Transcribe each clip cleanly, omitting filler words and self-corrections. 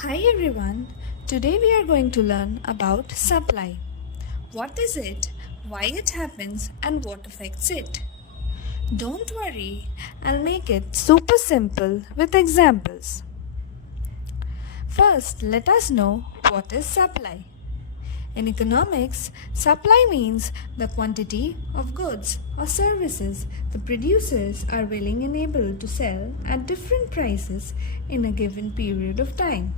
Hi everyone, today we are going to learn about supply. What is it, why it happens, and what affects it? Don't worry, I'll make it super simple with examples. First, let us know what is supply. In economics, supply means the quantity of goods or services the producers are willing and able to sell at different prices in a given period of time.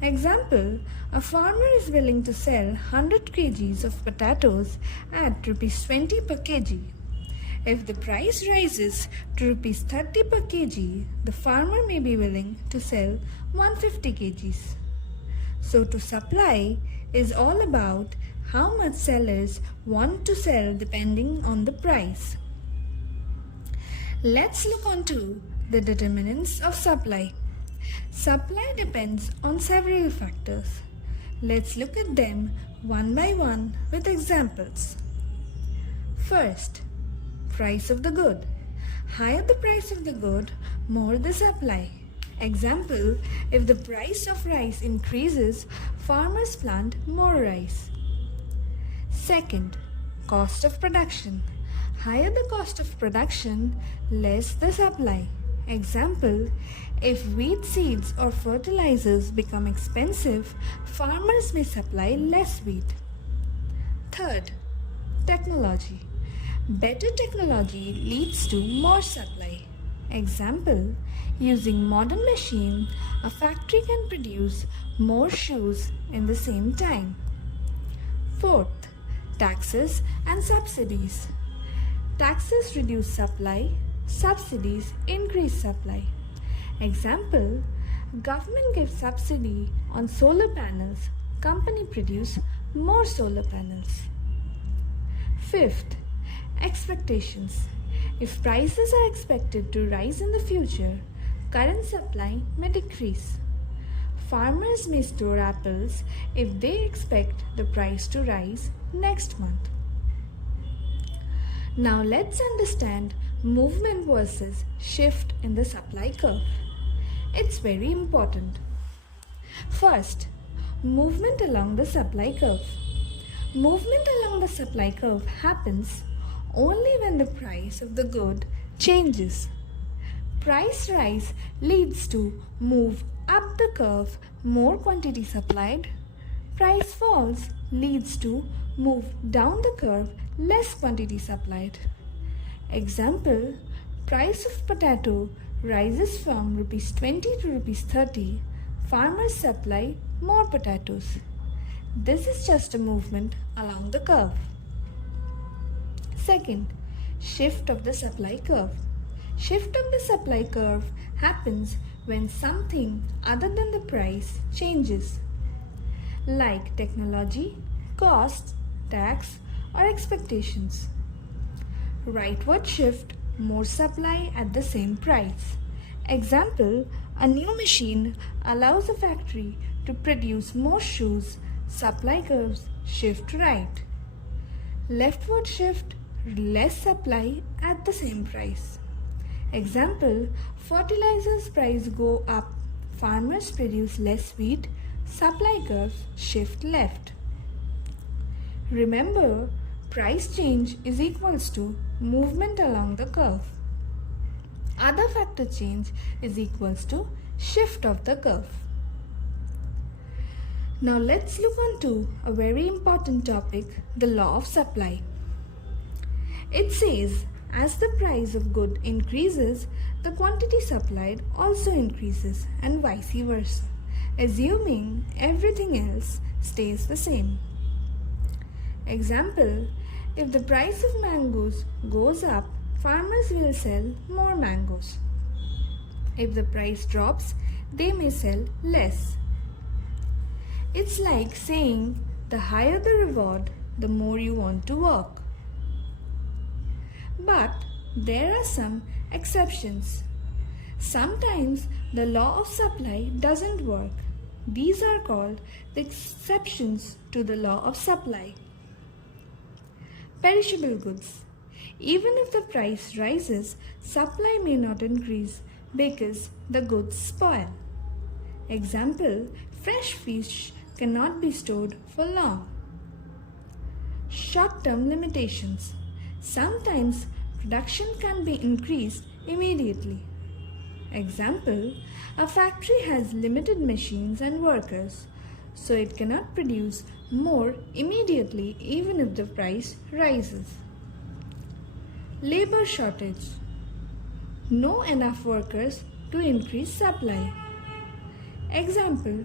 Example, a farmer is willing to sell 100 kgs of potatoes at rupees 20 per kg. If the price rises to rupees 30 per kg, the farmer may be willing to sell 150 kgs. So to supply is all about how much sellers want to sell depending on the price. Let's look onto the determinants of supply. Supply depends on several factors. Let's look at them one by one with examples. First, price of the good. Higher the price of the good, more the supply. Example, if the price of rice increases, farmers plant more rice. Second, cost of production. Higher the cost of production, less the supply. Example, if wheat seeds or fertilizers become expensive, farmers may supply less wheat. Third, technology. Better technology leads to more supply. Example, using modern machine, a factory can produce more shoes in the same time. Fourth, taxes and subsidies. Taxes reduce supply, subsidies increase supply. Example, government gives subsidy on solar panels, company produce more solar panels. Fifth, expectations. If prices are expected to rise in the future, current supply may decrease. Farmers may store apples if they expect the price to rise next month. Now let's understand movement versus shift in the supply curve. It's very important. First, movement along the supply curve. Movement along the supply curve happens only when the price of the good changes. Price rise leads to move up the curve, more quantity supplied. Price falls leads to move down the curve, less quantity supplied. Example, price of potato rises from rupees 20 to rupees 30. Farmers supply more potatoes. This is just a movement along the curve. Second, shift of the supply curve. Shift of the supply curve happens when something other than the price changes, like technology, cost, tax, or expectations. Rightward shift, more supply at the same price. Example, a new machine allows a factory to produce more shoes, supply curves shift right. Leftward shift, less supply at the same price. Example, fertilizers price go up, farmers produce less wheat, supply curves shift left. Remember, price change is equals to movement along the curve. Other factor change is equals to shift of the curve. Now let's look on to a very important topic, the law of supply. It says, as the price of good increases, the quantity supplied also increases and vice versa, assuming everything else stays the same. Example, if the price of mangoes goes up, farmers will sell more mangoes. If the price drops, they may sell less. It's like saying, the higher the reward, the more you want to work. But there are some exceptions. Sometimes the law of supply doesn't work. These are called the exceptions to the law of supply. Perishable goods. Even if the price rises, supply may not increase because the goods spoil. Example, fresh fish cannot be stored for long. Short-term limitations. Sometimes production can be increased immediately. Example, a factory has limited machines and workers, so it cannot produce more immediately even if the price rises. Labor shortage. No enough workers to increase supply. Example,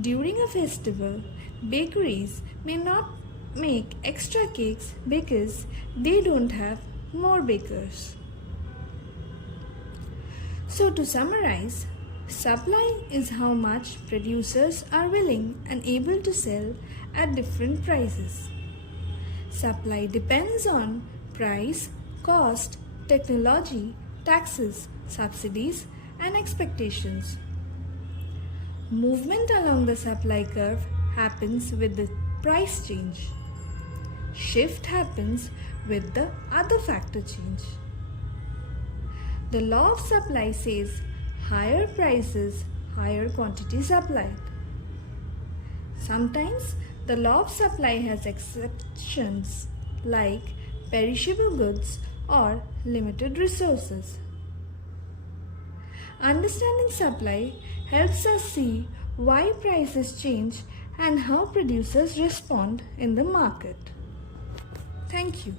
during a festival, bakeries may not make extra cakes because they don't have more bakers. So to summarize, supply is how much producers are willing and able to sell at different prices. Supply depends on price, cost, technology, taxes, subsidies, and expectations. Movement along the supply curve happens with the price change. Shift happens with the other factor change. The law of supply says higher prices, higher quantity supplied. Sometimes the law of supply has exceptions like perishable goods or limited resources. Understanding supply helps us see why prices change and how producers respond in the market. Thank you.